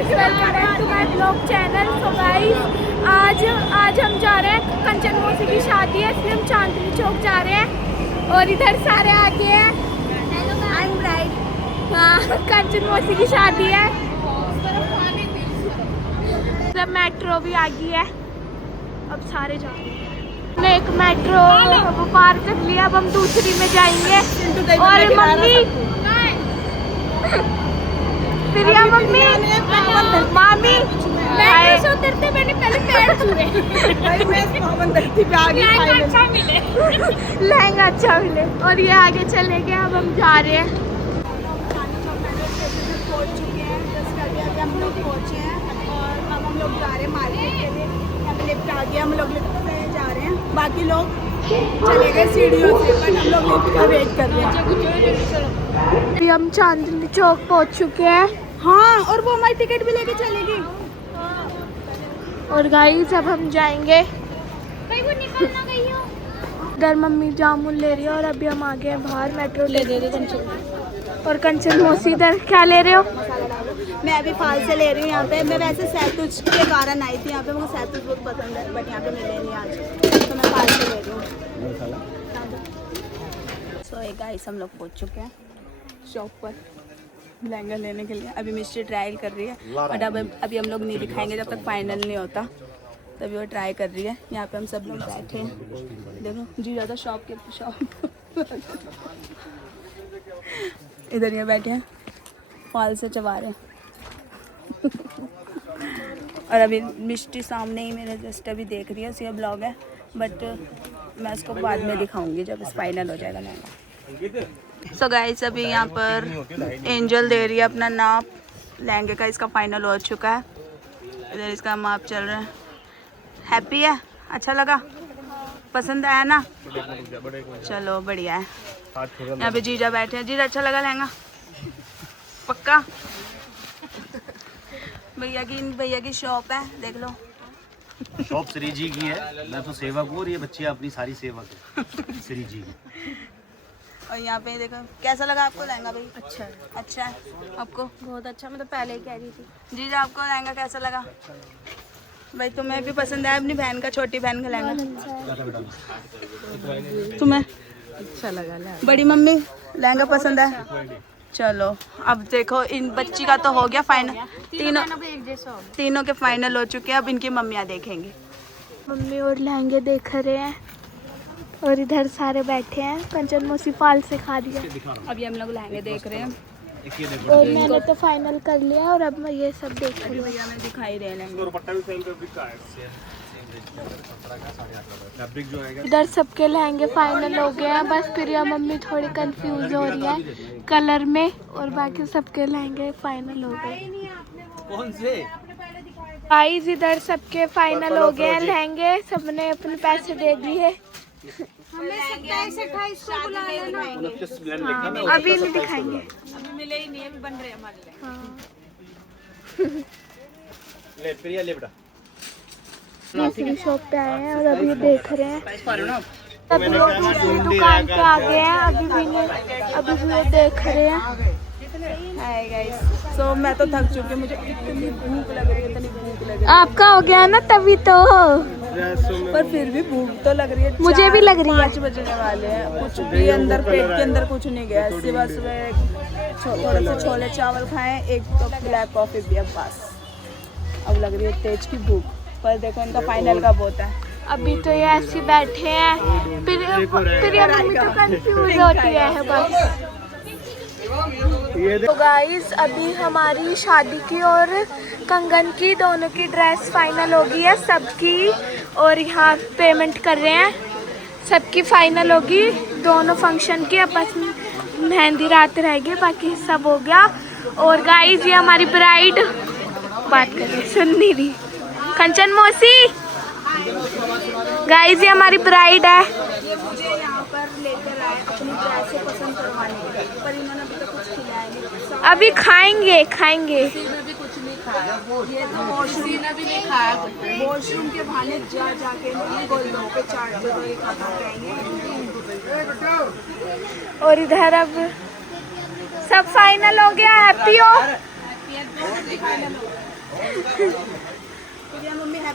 Guys, welcome back to my blog channel. So guys, आज हम जा रहे हैं, कंचन मौसी की शादी है इसलिए हम चांदनी चौक जा रहे हैं। और इधर सारे आगे हैं। Hello, I am bride. हाँ, कंचन मौसी की शादी है। सब मेट्रो भी आ गई है, अब सारे जा रहे हैं। हमने एक मेट्रो वो पार कर लिया, अब हम दूसरी में जाएंगे। और मम्मी प्रिया, मम्मी मामी मैं से उतरते मैंने पहले पैर छुए। भाई मैं पावन धरती पे आ गई। अच्छा मिले, लहंगा अच्छा मिले। और ये आगे चले गए, अब हम जा रहे हैं। पहुंच चुके हैं, 10 बजे अभी हम लोग पहुंचे हैं और अब हम लोग जा रहे हैं मार्केट के लिए। यहाँ पे लिफ्ट आ गया, हम लोग लिफ्ट से जा रहे हैं। बाकी लोग चले गए सीढ़ियों से, बट हम लोग लिफ्ट का वेट कर रहे हैं। अभी हम चांदनी चौक पहुंच चुके हैं। हाँ, और वो हमारी टिकट भी लेके चलेगी। और गाइस, अब हम जाएंगे। वो निकलना गई हो। इधर मम्मी जामुन ले रही है और अभी हम आ गए हैं बाहर। मेट्रो ले रहे हैं। और कंचन मौसी इधर क्या ले रहे हो? मैं अभी फाल से ले रही हूँ यहाँ पे। मैं वैसे सैतुज के कारण आई थी यहाँ पे, मुझे सैतुज बहुत पसंद है, बट यहाँ पे मिले नहीं आज, तो मैं फाल से ले रही हूँ। सो गाइस, हम लोग पहुँच चुके हैं शॉप पर लहंगा लेने के लिए। अभी मिस्ट्री ट्रायल कर रही है, बट अभी हम लोग नहीं दिखाएंगे जब तक फाइनल नहीं होता, तभी वो ट्राई कर रही है। यहाँ पे हम सब लोग बैठे हैं, देखो जी ज़्यादा शॉप इधर ये बैठे हैं, फाल से चबा रहे हैं। और अभी मिस्ट्री सामने ही मेरे जस्ट अभी देख रही है, उसका ब्लॉग है, बट मैं उसको बाद में दिखाऊंगी जब फाइनल हो जाएगा लहंगा। सो गाइस, अभी यहाँ पर एंजल दे रही है अपना नाप लहंगे का। इसका फाइनल हो चुका है, इधर इसका माप चल रहा है। हैप्पी है? अच्छा लगा? पसंद आया ना? चलो बढ़िया है। यहाँ पे जीजा बैठे हैं। जीजा, अच्छा लगा लहंगा? पक्का? भैया की शॉप है, देख लो। शॉप श्री जी की है, मैं तो सेवक हूँ और ये बच्चियाँ अपनी सारी सेवक है श्री जी की। और यहाँ पे देखो, कैसा लगा आपको लहंगा भाई? अच्छा है। अच्छा है आपको? बहुत अच्छा, मैं तो पहले ही कह रही थी। जीजा, आपको लहंगा कैसा लगा भाई? तुम्हें भी पसंद आया अपनी बहन का, छोटी बहन का लहंगा? तुम्हें अच्छा लगा? बड़ी मम्मी लहंगा पसंद है? चलो, अब देखो, इन बच्ची का तो हो गया फाइनल। तीनों के फाइनल हो चुके हैं, अब इनकी मम्मियाँ देखेंगी। मम्मी और लहंगे देख रहे हैं और इधर सारे बैठे हैं। कंचन मौसी फाल से खा रही है। अभी हम लोग लहंगे देख रहे हैं और मैंने तो फाइनल कर लिया और अब मैं ये सब देख रही हूँ। भैया मैं दिखाई दे लहंगे। इधर सबके लहंगे फाइनल हो गए हैं, बस प्रिया मम्मी थोड़ी कंफ्यूज हो रही है कलर में, और बाकी सबके लहंगे फाइनल हो गए। कौन से गाइस, इधर सबके फाइनल हो गए हैं लहंगे, सबने अपने पैसे दे दिए। हमें 27-28 को बुला लेना। हाँ, अभी नहीं दिखाएंगे, अभी मिले ही नहीं, अभी बन रहे हमारे लिए। हाँ। ले प्रिया, ले बेटा। शॉप पे आए हैं और अभी देख रहे हैं। अभी लोग दूसरी दुकान पे आ गए हैं, अभी भी वो देख रहे हैं। हाय गाइस, सो मैं तो थक चुकी हूँ, मुझे इतनी भूख लग रही है, इतनी भूख लग रही है। आपका हो गया ना तभी तो, पर फिर भी भूख तो लग रही है। मुझे भी लग रही है। 5 बजने वाले हैं, कुछ भी अंदर पेट के अंदर कुछ नहीं गया। सुबह थोड़े से छोले चावल खाएं, एक कप ब्लैक कॉफी भी, अब बस। अब लग रही है तेज की भूख, पर देखो इनका फाइनल कब होता है। अभी तो ये ऐसे बैठे हैं, फिर मम्मी तो कंफ्यूज होती है बस। तो गाइस, अभी हमारी शादी की और कंगन की दोनों की ड्रेस फाइनल हो गई है सबकी, और यहाँ पेमेंट कर रहे हैं। सबकी फाइनल होगी दोनों फंक्शन की, अब बस मेहंदी रात रहेगी, बाकी सब हो गया। और गाइस, ये हमारी ब्राइड बात कर रही, सुन नहीं रही, कंचन मौसी। गाइस, ये हमारी ब्राइड है। ये मुझे यहाँ पर लेकर आए अपनी ड्रेस से पसंद करवाने के लिए, पर इन्होंने अभी तक कुछ खिलाया नहीं। अभी खाएंगे। भी कुछ नहीं खाया, ये तो वॉशरूम ने भी नहीं खाया। वॉशरूम के बहाने जाके गोलगप्पे चाट दो, ये खा के। और इधर अब सब फाइनल हो गया। हैप्पी हो?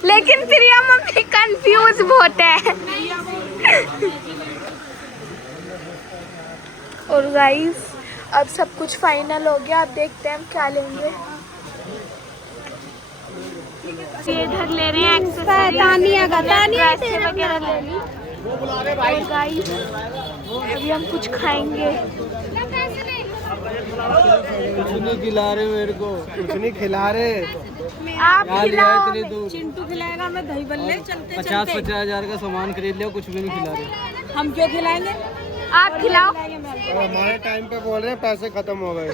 लेकिन प्रिया मम्मी कंफ्यूज बहुत है। और गाइस अब सब कुछ फाइनल हो गया, अब देखते हैं हम क्या लेंगे। ये इधर ले रहे हैं एक्सेसरीज वगैरह ले ली। और गाइस अभी हम कुछ खाएंगे। कुछ नहीं खिला रहे मेरे को, कुछ नहीं खिला रहे। आप खिलाओ। चिंटू खिलाएगा, मैं दही बल्ले चलते 50-50 हजार का सामान खरीद लिया, कुछ भी नहीं खिला रहे। हम क्यों खिलाएंगे? आप खिलाओ। हमारे टाइम पे बोल रहे हैं पैसे खत्म हो गए।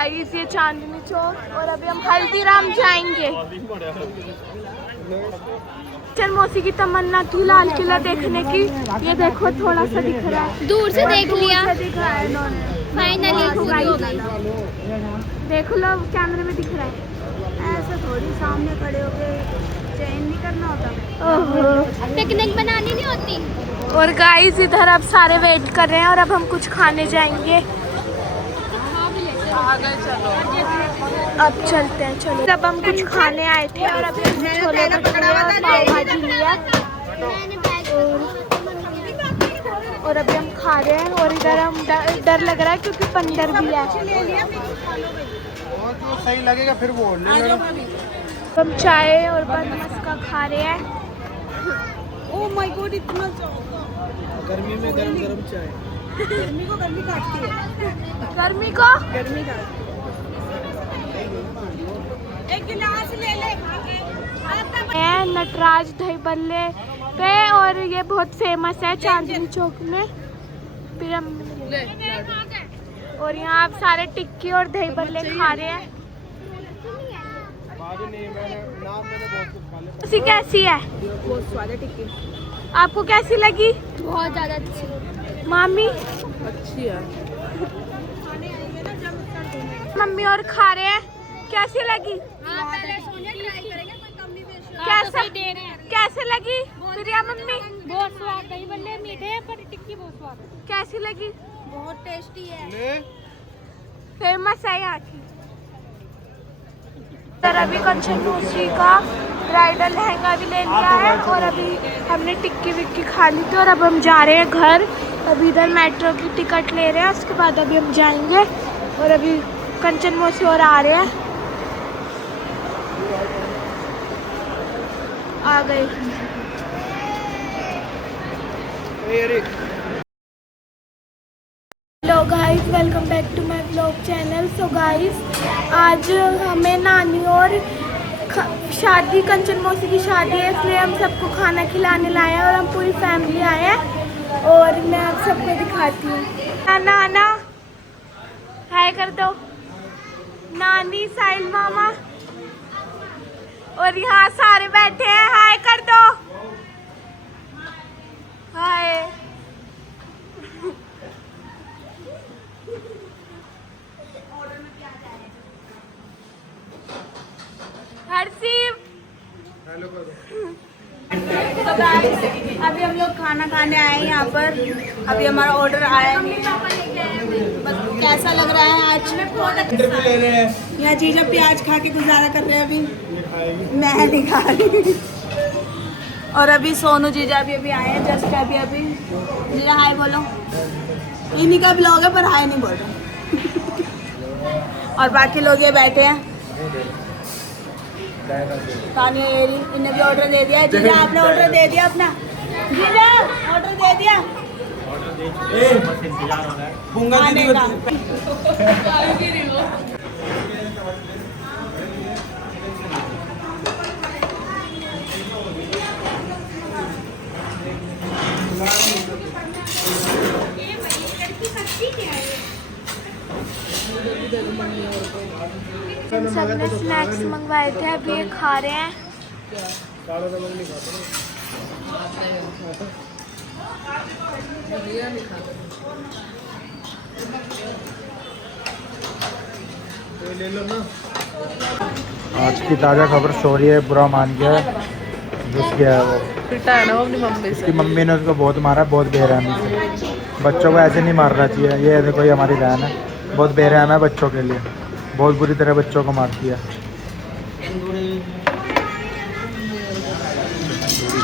गाइस ये चांदनी चौक और अभी हम हल्दीराम जाएंगे। चल मौसी की तमन्ना थी लाल किला देखने की। ये देखो थोड़ा सा दिख रहा है, दूर से देख लिया, दिख रहा है इन्होंने। फाइनली देख लो कैमरे में दिख रहा है। ऐसा थोड़ी सामने खड़े होके चेंज नहीं करना होता। ओहो पिकनिक बनानी नहीं होती। और गाइस इधर अब सारे वेट कर रहे हैं और अब हम कुछ खाने जाएंगे। अब चलते हैं, चलो। अब हम कुछ खाने आए थे और अभी हमने छोले भटूरे और पाव भाजी लिया और अभी हम खा रहे हैं। और इधर हम डर लग रहा है क्योंकि पंडर भी है। सही लगेगा फिर बोल रहे। हम चाय और बन मस्का खा रहे हैं। ओह माय गॉड, इतना गर्मी में गरम गरम चाय। गर्मी को गर्मी काटती है। गर्मी को गर्मी का एक गिलास ले ले। है नटराज दही बल्ले पे और ये बहुत फेमस है चांदनी चौक में। फिर हम और यहाँ आप सारे टिक्की और दही बल्ले खा रहे हैं। उसी कैसी है? बहुत स्वाद है टिक्की। आपको कैसी लगी? बहुत ज़्यादा अच्छी। मामी अच्छी है। मम्मी और खा रहे हैं, कैसी लगी? कैसा कैसे लगी प्रिया मम्मी? बहुत स्वाद, दही बल्ले मीठे हैं पर टिक्की बहुत स्वाद है। कैसी लगी? बहुत टेस्टी है। फेमस है यहाँ की। सर अभी कंचन दूसरी का ब्राइडल लहंगा भी ले लिया है और अभी हमने टिक्की विक्की खा ली थी और अब हम जा रहे हैं घर। अभी इधर मेट्रो की टिकट ले रहे हैं, उसके बाद अभी हम जाएंगे। और अभी कंचन मौसी और आ रहे हैं, आ गए। Hello guys, welcome back to my blog channel. So guys आज हमें नानी और शादी, कंचन मौसी की शादी है, इसलिए हम सबको खाना खिलाने लाए हैं और हम पूरी फैमिली आए हैं। और मैं आप सबको दिखाती हूँ। नाना हाय कर दो। नानी, साहिल मामा और यहाँ सारे बैठे हैं, हाय कर दो। हाय। हरसीब हेलो करो। तो गाइस अभी हम लोग खाना खाने आए हैं यहाँ पर। अभी हमारा ऑर्डर आया नहीं, बस कैसा लग रहा है आज? यहाँ जीजा प्याज खा के गुजारा कर रहे हैं। अभी मैं नहीं खा रही। और अभी सोनू जीजा भी अभी आए हैं जस्ट अभी। जीजा हाय बोलो। इन्हीं का ब्लॉग है पर हाय नहीं बोल रहे। और बाकी लोग ये बैठे हैं। तानिया इन्हें भी ऑर्डर दे दिया। जीजा आपने ऑर्डर दे दिया अपना? जीजा ऑर्डर दे दिया? आने का। सबने स्नैक्स मंगवाए थे, अभी ये खा रहे हैं। ले लो ना। आज की ताज़ा खबर सॉरी है, बुरा मान गया है, घुस गया है वो। उसकी मम्मी ने उसको बहुत मारा, बहुत बेरहमी से। बच्चों को ऐसे नहीं मारना चाहिए। ये देखो ये हमारी बहन है, बहुत बेरहम है बच्चों के लिए, बहुत बुरी तरह बच्चों को मारती है।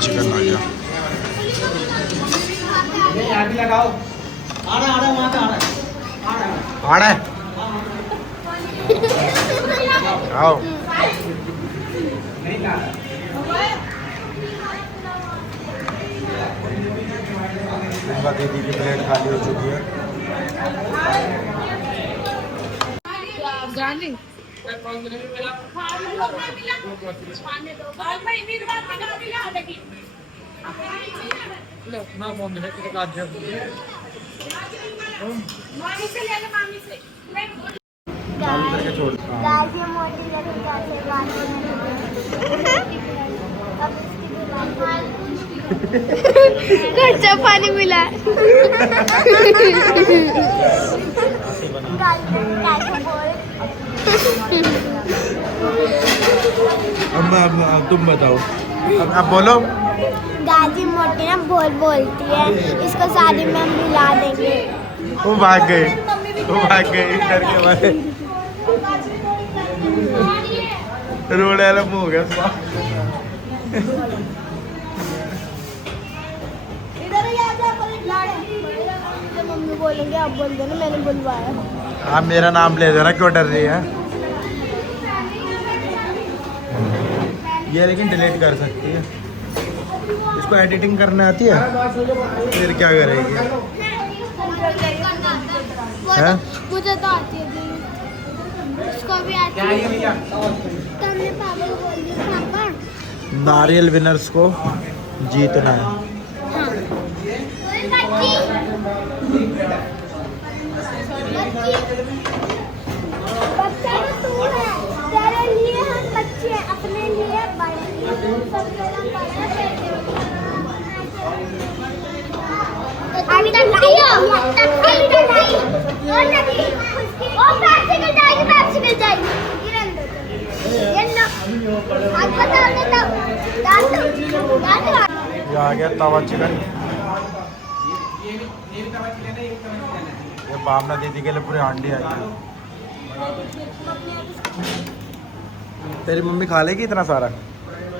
चिकन आ गया। आड़ा है। आओ। दीदी की प्लेट खाली हो चुकी है। कच्चा पानी मिला है। अब तुम बताओ। अब बोलो। गाजी मोटी ना बोलती है, इसको शादी में हम मिला देंगे। वो भाग गई डर के मारे। रोड वाला मुंह हो गया उसका। मम्मी बोलेंगे अब बोल देना मैंने बुलवाया। आप मेरा नाम ले देना, क्यों डर रही है? ये लेकिन डिलीट कर सकती है। इसको एडिटिंग करने आती है? फिर क्या करेगी? है? मुझे तो आती है, इसको भी आती है। तुमने पापा को बोल दिया पापा नारियल विनर्स को जीतना है। बच्चा तू है, तेरे लिए हम बच्चे, अपने लिए बड़े, सब लोग बड़े। अभी तक लाइयो, अभी तक लाइयो, और नहीं, और पैसे गिर जाएगी, ये ना, आज बता देता हूँ, ये आ गया तवा चिकन। ये बामना दीदी के लिए पूरी हांडी आई है। तेरी मम्मी खा लेगी इतना सारा?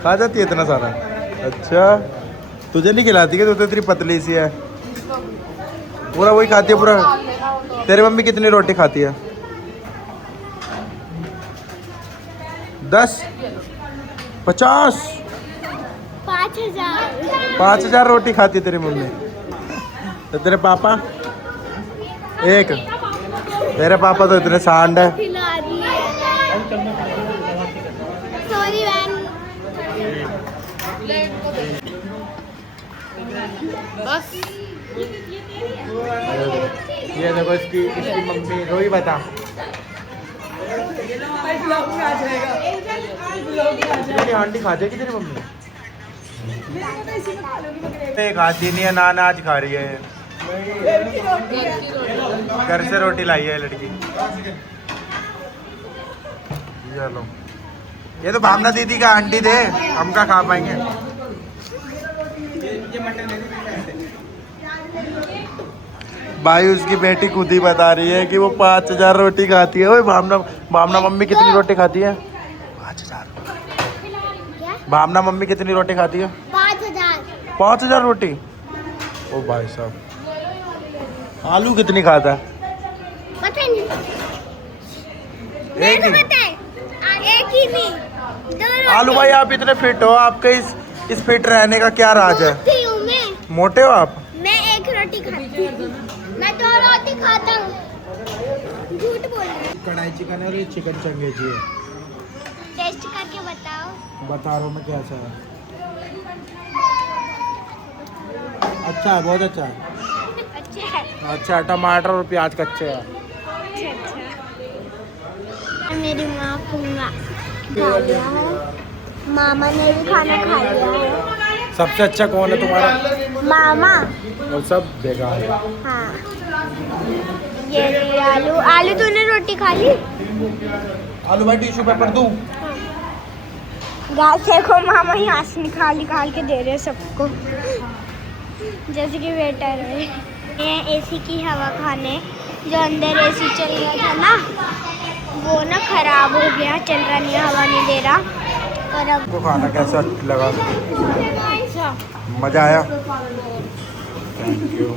खा जाती है इतना सारा? अच्छा, तुझे नहीं खिलाती क्या? तू तो इतनी पतली सी है। पूरा वही खाती है पूरा। तेरी मम्मी कितनी रोटी खाती है? 10 50 5000 रोटी खाती है तेरी मम्मी। तो तेरे पापा? एक। तेरे पापा तो इतने सांड है। सॉरी बहन। बस ये देखो इसकी मम्मी। रोई बता। इतनी हांडी खा जाएगी तेरी मम्मी? खाती नहीं है ना, आज खा रही है। घर से रोटी लाई है लड़की। चलो, ये तो भावना दीदी का आंटी दे, हम क्या खा पाएंगे? भाई उसकी बेटी खुद ही बता रही है कि वो 5000 रोटी खाती है। ओए भावना मम्मी कितनी रोटी खाती है? 5000। भावना मम्मी कितनी रोटी खाती है? 5000 रोटी। ओ भाई साहब, आलू कितनी खाता है? पता नहीं, एक ही नहीं। आलू भाई, आप इतने फिट हो, आपके इस फिट रहने का क्या राज है? मोटे हो आप? मैं एक रोटी खाती हूँ, मैं 2 रोटी खाता हूँ। झूठ बोल रहा है। कढ़ाई चिकन है और ये चिकन चंगेजी है। टेस्ट करके बताओ। बता रहा हूँ मैं कैसा है। अच्छा है, बहुत अच्छा है। अच्छा, टमाटर और प्याज कच्चे है। मेरी माँ पूंगा खा लिया है, मामा ने भी खाना खा लिया है। सबसे अच्छा कौन है तुम्हारा? मामा। और सब बेकार है। हाँ, ये आलू तूने रोटी खा ली? आलू भाई टिश्यू पेपर दूँ? गाइस देखो, मामा यहाँ से निकाल के दे रहे हैं सबको, जैसे कि वेटर है। ये एसी की हवा खाने, जो अंदर एसी चल रहा था ना, वो ना खराब हो गया, चल रहा नहीं, हवा नहीं दे रहा। और अब आपको खाना कैसा लगा? मजा आया? Thank you.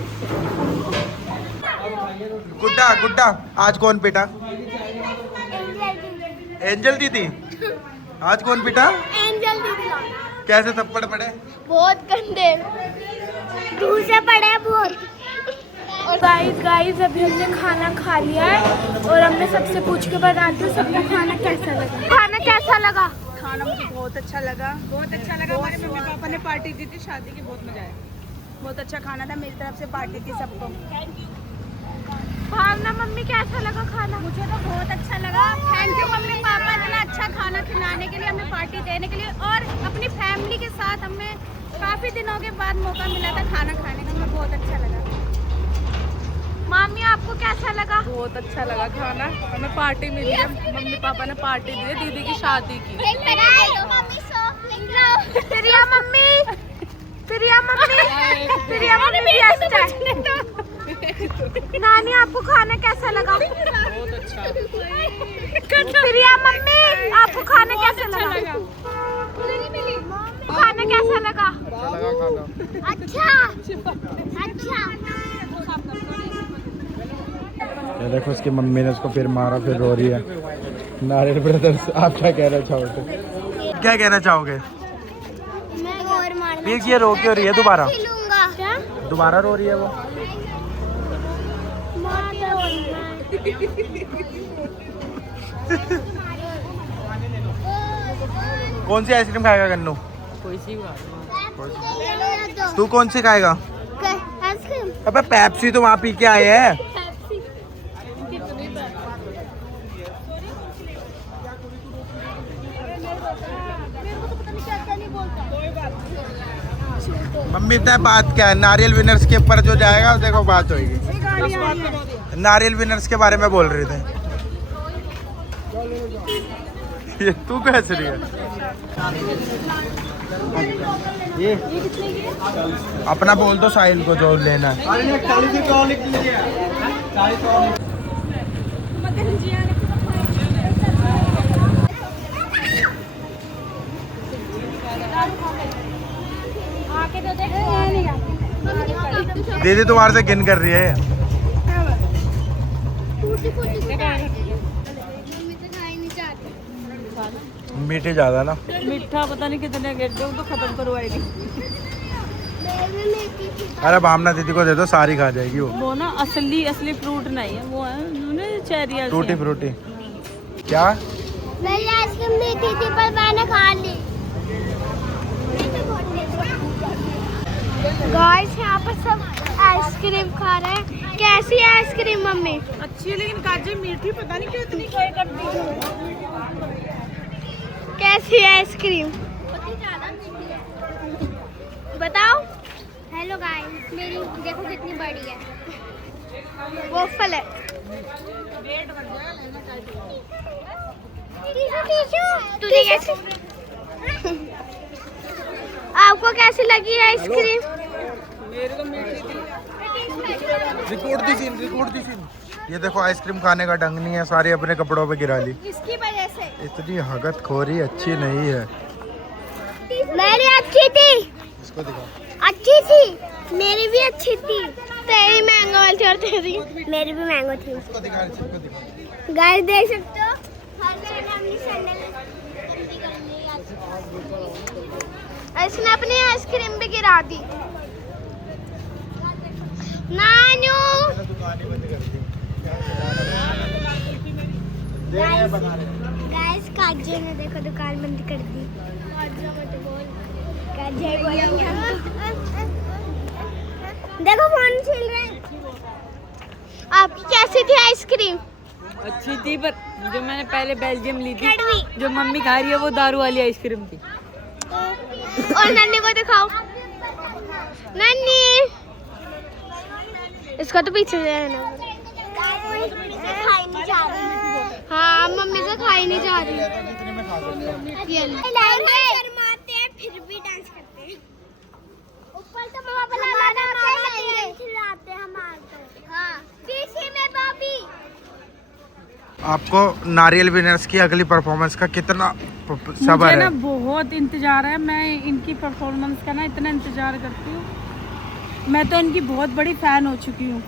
गुड्डा गुड्डा आज कौन पिटा? एंजल दीदी। आज कौन पिटा? एंजल दीदी। कैसे थप्पड़ पड़े? बहुत गंदे, दूर से पड़े बहुत। और गाइस अभी हमने खाना खा लिया है और हमने सबसे पूछ के बताते हैं सबको खाना कैसा लगा। खाना कैसा लगा? खाना मुझे बहुत अच्छा लगा, बहुत अच्छा लगा। हमारे मम्मी पापा ने पार्टी दी थी शादी की, बहुत मजा आया। बहुत अच्छा खाना था, मेरी तरफ से पार्टी थी सबको। भावना मम्मी कैसा लगा खाना? मुझे तो बहुत अच्छा लगा। थैंक यू मम्मी पापा, इतना अच्छा खाना खिलाने के लिए, हमें पार्टी देने के लिए, और अपनी फैमिली के साथ हमें काफ़ी दिनों के बाद मौका मिला था खाना खाने का, हमें बहुत अच्छा लगा। मामी आपको कैसा लगा? बहुत अच्छा लगा खाना, हमें पार्टी मिली है, मम्मी पापा ने पार्टी दी है दीदी की शादी की। प्रिया मम्मी नानी आपको खाना कैसा लगा? बहुत अच्छा। प्रिया मम्मी आपको खाना कैसा लगा? खाना कैसा लगा? अच्छा अच्छा। ये देखो उसकी मम्मी ने उसको फिर मारा, फिर रो रही है। नारियल ब्रदर्स, आप क्या कहना चाहोगे? क्या कहना चाहोगे? मैं और मारना ये रो क्यों रही है दोबारा? खिलूंगा। क्या? दोबारा रो रही है वो? कौन सी आइसक्रीम खाएगा गन्नू? कोई सी तू कौन सी खाएगा? आइसक्रीम। अबे पेप्सी तो वहाँ पी के आए हैं। मम्मी इतना बात क्या है? नारियल विनर्स के ऊपर जो जाएगा देखो बात होगी। नारियल विनर्स के बारे में बोल रहे थे। ये तू कैसे रही है? ये अपना बोल दो साहिल को जो लेना है। दीदी तुम्हारे से गिन कर रही है। मीठे ज्यादा ना, मीठा पता नहीं कितने गिर दो तो खत्म करवाएगी। अरे भावना दीदी को दे दो, सारी खा जाएगी वो ना असली फ्रूट नहीं है, वो है चेरी। Tutti frutti. क्या? मेरी आइसक्रीम मीठी थी पर मैंने खा ली। गाइस यहाँ पर सब आइसक्रीम खा रहे हैं। कैसी है आइसक्रीम मम्मी? अच्छी है लेकिन काजू मीठी पता नहीं क्यों इतनी कोई कर दी। कैसी है आइसक्रीम बताओ। हेलो गाइस, मेरी देखो कितनी बड़ी है। वो फल है। तूने कैसी? आपको कैसी लगी आइसक्रीम? मेरे को मीठी थी। रिकॉर्ड दी सीन। ये देखो आइसक्रीम खाने का ढंग नहीं है, सारे अपने कपड़ों पे गिरा ली। इसकी वजह से इतनी हगत खोरी अच्छी नहीं है। मेरी अच्छी थी। इसको दिखाओ। अच्छी थी, मेरी भी अच्छी थी। तेरी मैंगो वाली और तेरी मेरी भी मैंगो थी। इसको दिखा, इसको दिखा। गाइस देख सकते हो, इसने अपनी आइसक्रीम भी गिरा दी। नानू गाइस काजे ने देखो दुकान बंद कर दी। काजे देखो फोन छील रहे हैं। आपकी कैसी थी आइसक्रीम? अच्छी थी पर जो मैंने पहले बेल्जियम ली थी, कड़वी। जो मम्मी खा रही है वो दारू वाली आइसक्रीम थी। और नन्नी को दिखाओ। नन्नी इसका तो पीछे से है ना। हाँ मम्मी से खाई नहीं जा रही। शर्माते हैं फिर भी डांस करते हैं। ऊपर तो मामा खिलाते हैं हमारे। हाँ पीछे में भाभी। आपको नारियल विनर्स की अगली परफॉर्मेंस का कितना सब्र मुझे है? ना बहुत इंतजार है, मैं इनकी परफॉर्मेंस का ना इतना इंतजार करती हूँ। मैं तो इनकी बहुत बड़ी फैन हो चुकी हूँ,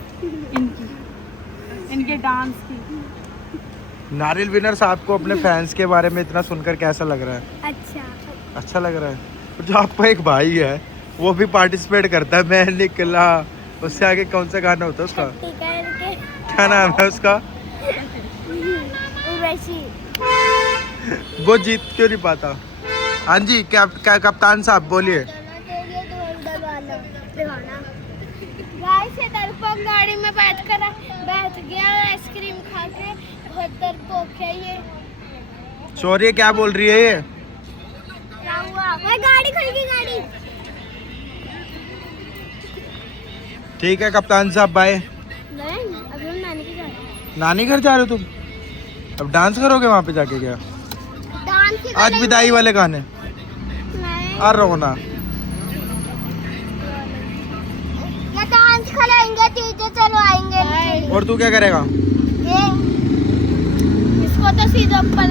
इनके डांस की। नारियल विनर्स, आपको अपने फैंस के बारे में इतना सुनकर कैसा लग रहा है? अच्छा लग रहा है। जो आपका एक भाई है वो भी पार्टिसिपेट करता है, मैं निकला, उससे आगे कौन सा गाना होता है उसका? क्या नाम है उसका? वो जीत क्यों नहीं पाता? हाँ जी, क्या क्या कप्तान साहब बोलिए। गाड़ी में बैठ गया आइसक्रीम खा के, बहुत डरपोक है ये। शौर्य क्या बोल रही है ये? क्या हुआ? मैं गाड़ी खुल गई गाड़ी। ठीक है कप्तान साहब, बाय। नहीं, अभी हम नानी के घर। नानी घर जा रहे हो तुम? अब डांस करोगे वहाँ पे जाके क्या? डांस ही आज विदाई वाले गाने नहीं, आ रहो ना। या डांस करेंगे, टीचर चलवाएंगे। और तू क्या करेगा? ये इसको तो सीधा ऊपर